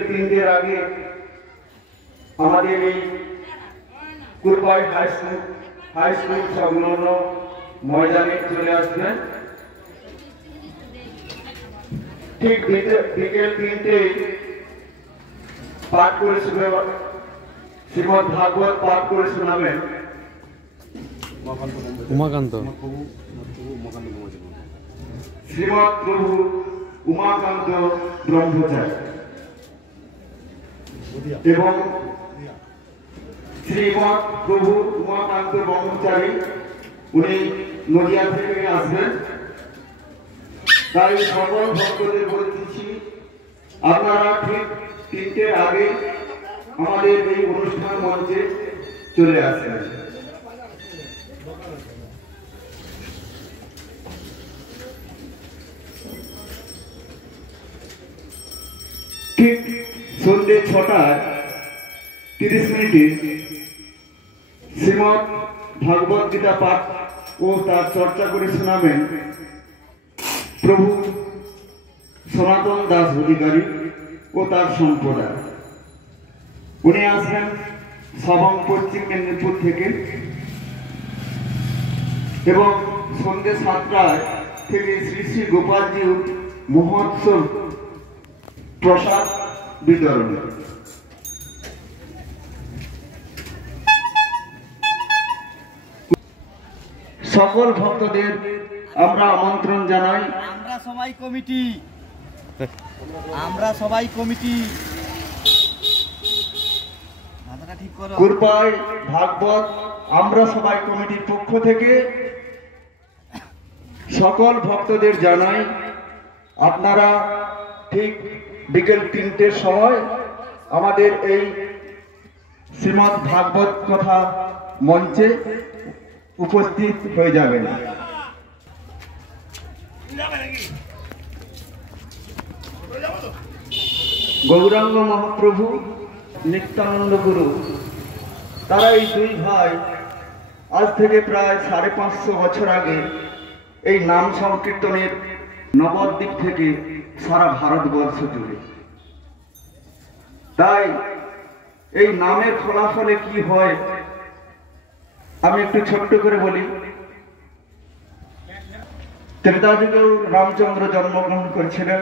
3 দিন আগে আমাদের এই কুরবাই হাই স্কুল সংলগ্ন ময়দানে চলে আসবেন। ঠিক বিকেল 3টে পাঠ করে শ্রীমদ ভাগবত পাঠ করে শোনাবেন শ্রীমদ প্রভু উমাকান্ত ব্রহ্মচারী এবং শ্রীমদ প্রভু উমাকান্ত ব্রহ্মচারী উনি নদিয়া থেকে আসবেন। তাই সকল ভক্তদের বলতেছি আপনারা ঠিক 3টের আগে আমাদের এই অনুষ্ঠান মঞ্চে চলে আসেন। ঠিক সন্ধ্যে 6:30 শ্রীমদ ভাগবত গীতা পাঠ ও তার চর্চা করে শোনাবেন প্রভু সনাতন দাস অধিকারী ও তার সম্প্রদায়। উনি আসবেন সবং পশ্চিম মেদিনীপুর থেকে এবং সন্ধ্যে 7টায় থেকে শ্রী শ্রী গোপালজি মহোৎসব প্রসাদ বিতরণ। সকল ভক্তদের আমরা আমন্ত্রণ জানাই। আমরা সবাই কমিটি কুরবাই ভাগবত আমরা সবাই কমিটির পক্ষ থেকে সকল ভক্তদের জানাই আপনারা ঠিক বিকেল 3টের সময় আমাদের এই শ্রীমদ ভাগবত কথা মঞ্চে উপস্থিত হয়ে যাবেন। গৌরাঙ্গ মহাপ্রভু নিত্যানন্দ গুরু তারা এই দুই ভাই আজ থেকে প্রায় 550 বছর আগে এই নাম সংকীর্তনের নবদ্বীপ থেকে সারা ভারতবর্ষ জুড়ে। তাই এই নামের ফলাফলে কি হয় আমি একটু ছোট্ট করে বলি। ত্রেতা যুগেও রামচন্দ্র জন্মগ্রহণ করেছিলেন,